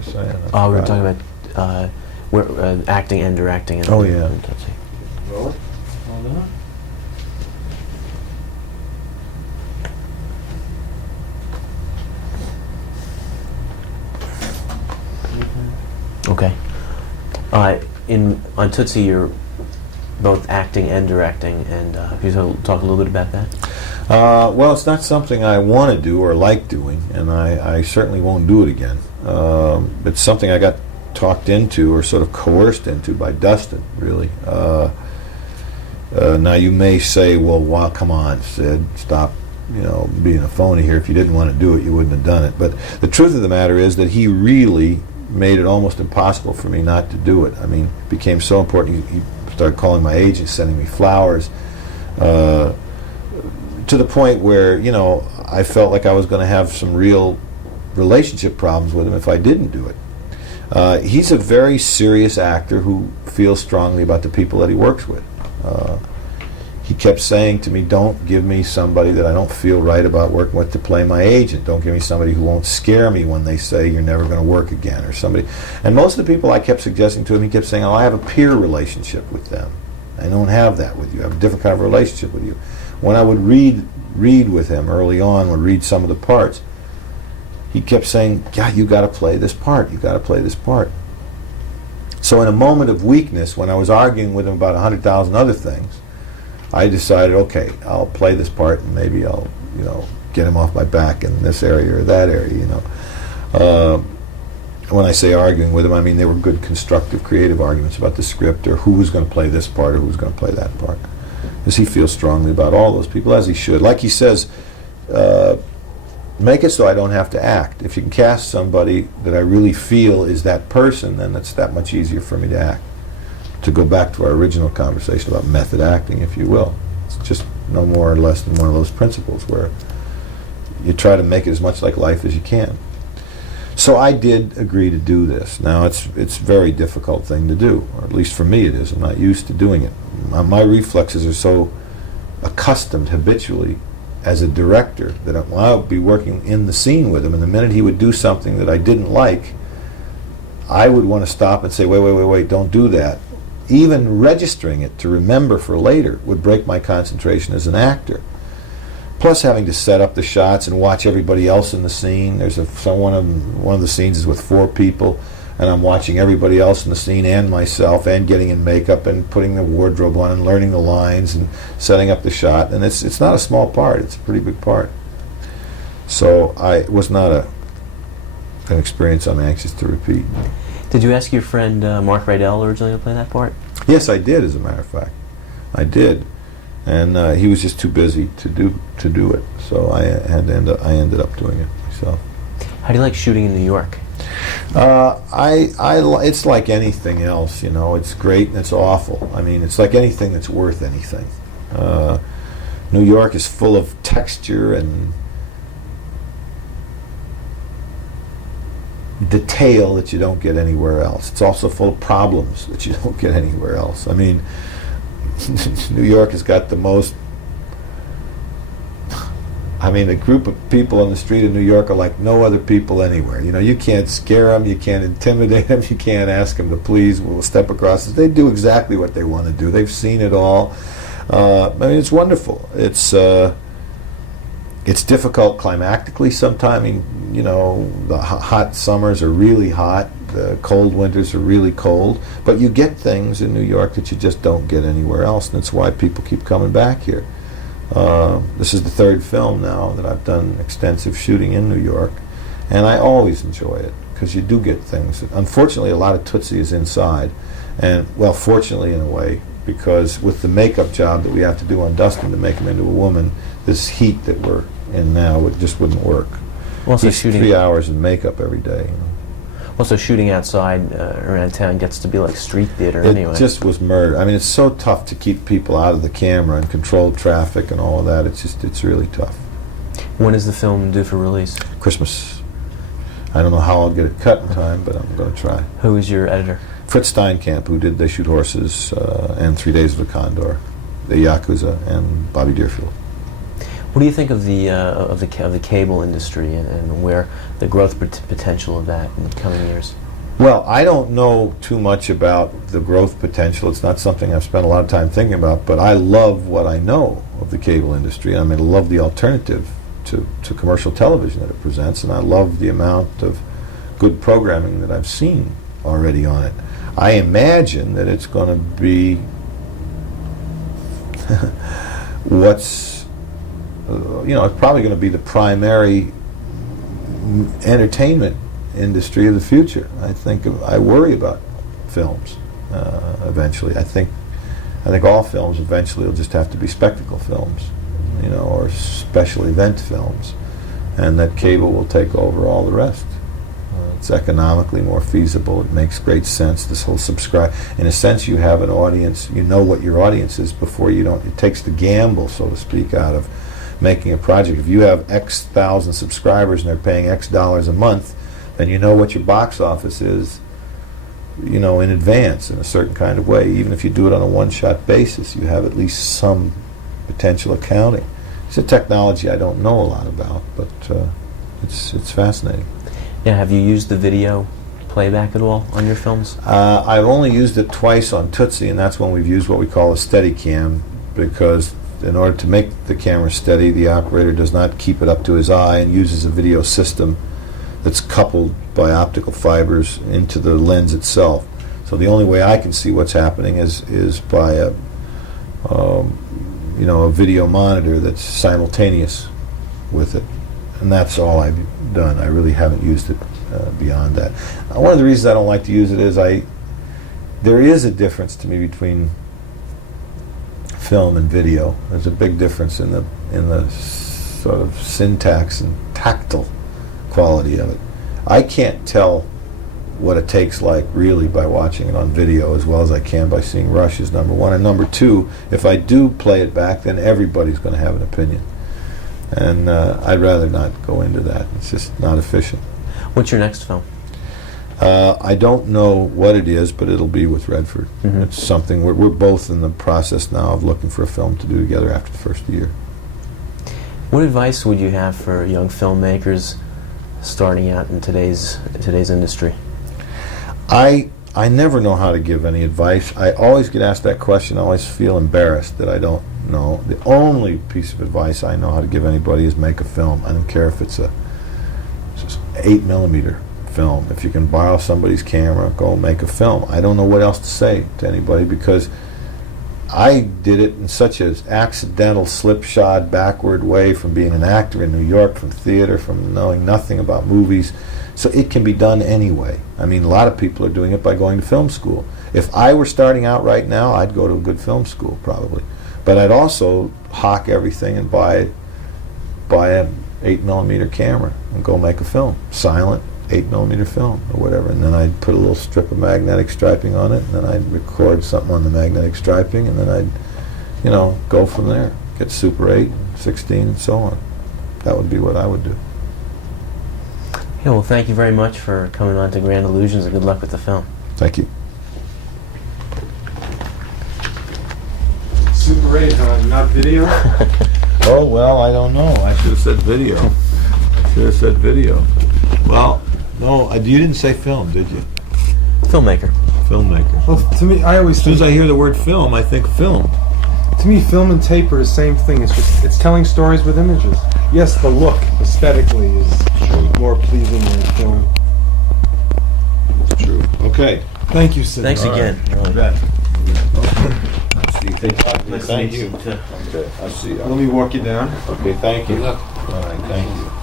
I saying? Oh, we were talking about acting and directing. Oh, yeah. in Tootsie. Roll it. Hold on. Okay. On Tootsie, you're both acting and directing, and can you talk a little bit about that? Well, it's not something I want to do or like doing, and I certainly won't do it again. It's something I got talked into or sort of coerced into by Dustin, really. Now, you may say, well, come on, Sid, stop being a phony here. If you didn't want to do it, you wouldn't have done it. But the truth of the matter is that he really made it almost impossible for me not to do it. I mean, it became so important. He started calling my agent, sending me flowers, to the point where, I felt like I was going to have some real relationship problems with him if I didn't do it. He's a very serious actor who feels strongly about the people that he works with. He kept saying to me, don't give me somebody that I don't feel right about working with to play my agent. Don't give me somebody who won't scare me when they say you're never going to work again, or somebody. And most of the people I kept suggesting to him, he kept saying, I have a peer relationship with them. I don't have that with you. I have a different kind of relationship with you. When I would read with him early on, would read some of the parts, he kept saying, yeah, you got to play this part. You got to play this part. So in a moment of weakness, when I was arguing with him about 100,000 other things, I decided, okay, I'll play this part, and maybe I'll, get him off my back in this area or that area, When I say arguing with him, I mean they were good, constructive, creative arguments about the script or who was going to play this part or who was going to play that part. Because he feels strongly about all those people, as he should. Like he says, make it so I don't have to act. If you can cast somebody that I really feel is that person, then it's that much easier for me to act. To go back to our original conversation about method acting, if you will. It's just no more or less than one of those principles where you try to make it as much like life as you can. So I did agree to do this. Now, it's a very difficult thing to do, or at least for me it is. I'm not used to doing it. My reflexes are so accustomed habitually as a director that I would be working in the scene with him, and the minute he would do something that I didn't like, I would want to stop and say, wait, don't do that. Even registering it to remember for later would break my concentration as an actor. Plus having to set up the shots and watch everybody else in the scene. There's one of the scenes is with 4 people, and I'm watching everybody else in the scene and myself, and getting in makeup and putting the wardrobe on and learning the lines and setting up the shot. And it's not a small part. It's a pretty big part. So it was not an experience I'm anxious to repeat. Did you ask your friend Mark Rydell originally to play that part? Yes, I did, as a matter of fact. I did. And he was just too busy to do it. So I ended up doing it myself. How do you like shooting in New York? It's like anything else, It's great and it's awful. I mean, it's like anything that's worth anything. New York is full of texture and detail that you don't get anywhere else. It's also full of problems that you don't get anywhere else. I mean, New York has got the most... a group of people on the street of New York are like no other people anywhere. You can't scare them, you can't intimidate them, you can't ask them to please, we'll step across. They do exactly what they want to do. They've seen it all. It's wonderful. It's difficult climactically sometimes. The hot summers are really hot, the cold winters are really cold, but you get things in New York that you just don't get anywhere else, and that's why people keep coming back here. This is the 3rd film now that I've done extensive shooting in New York, and I always enjoy it, because you do get things. Unfortunately, a lot of Tootsie is inside, and, well, fortunately in a way, because with the makeup job that we have to do on Dustin to make him into a woman, this heat that we're in now, it just wouldn't work. Also He's 3 hours in makeup every day. Also, shooting outside around town gets to be like street theater anyway. It just was murder. It's so tough to keep people out of the camera and control traffic and all of that. It's really tough. When is the film due for release? Christmas. I don't know how I'll get it cut in time, but I'm going to try. Who is your editor? Fritz Steinkamp, who did They Shoot Horses and 3 Days of the Condor, the Yakuza, and Bobby Deerfield. What do you think of the cable industry and where the growth potential of that in the coming years? Well, I don't know too much about the growth potential. It's not something I've spent a lot of time thinking about, but I love what I know of the cable industry. I mean, I love the alternative to commercial television that it presents, and I love the amount of good programming that I've seen already on it. I imagine that it's going to be what's, it's probably going to be the primary entertainment industry of the future. I worry about films eventually. I think all films eventually will just have to be spectacle films, or special event films, and that cable will take over all the rest. It's economically more feasible. It makes great sense. This whole subscribe, in a sense, you have an audience. You know what your audience is before you don't. It takes the gamble, so to speak, out of making a project. If you have X thousand subscribers and they're paying X dollars a month, then you know what your box office is, in advance in a certain kind of way. Even if you do it on a one-shot basis, you have at least some potential accounting. It's a technology I don't know a lot about, but it's fascinating. Yeah, have you used the video playback at all on your films? I've only used it twice on Tootsie, and that's when we've used what we call a Steadicam, because in order to make the camera steady, the operator does not keep it up to his eye and uses a video system that's coupled by optical fibers into the lens itself. So the only way I can see what's happening is by a video monitor that's simultaneous with it, and that's all I've done. I really haven't used it beyond that. One of the reasons I don't like to use it is there is a difference to me between film and video. There's a big difference in the sort of syntax and tactile quality of it. I can't tell what it takes like really by watching it on video as well as I can by seeing rushes, number one. And number two, if I do play it back, then everybody's going to have an opinion. And I'd rather not go into that. It's just not efficient. What's your next film? I don't know what it is, but it'll be with Redford. Mm-hmm. It's something we're both in the process now of looking for a film to do together after the first year. What advice would you have for young filmmakers starting out in today's industry? I never know how to give any advice. I always get asked that question. I always feel embarrassed that I don't know. The only piece of advice I know how to give anybody is make a film. I don't care if it's a 8mm film. If you can borrow somebody's camera, go make a film. I don't know what else to say to anybody, because I did it in such an accidental, slipshod, backward way from being an actor in New York, from theater, from knowing nothing about movies. So it can be done anyway. I mean, a lot of people are doing it by going to film school. If I were starting out right now, I'd go to a good film school probably. But I'd also hawk everything and buy an 8mm camera and go make a film. Silent 8mm film or whatever. And then I'd put a little strip of magnetic striping on it, and then I'd record something on the magnetic striping, and then I'd, go from there. Get Super 8, 16, and so on. That would be what I would do. Yeah, well, thank you very much for coming on to Grand Illusions, and good luck with the film. Thank you. Super 8, not video? Oh, well, I don't know. I should have said video. Well, no, you didn't say film, did you? Filmmaker. Filmmaker. Well, to me, I always As soon think, as I hear the word film, I think film. to me, film and tape are the same thing. It's telling stories with images. Yes, the look aesthetically is more pleasing than film. True. Okay. Thank you, Sid. Thanks again. You bet. See you. Nice to Thank meet you. you, too. Okay, I'll see you. Let me walk you down. Okay, thank you. Good luck. All right, thank you.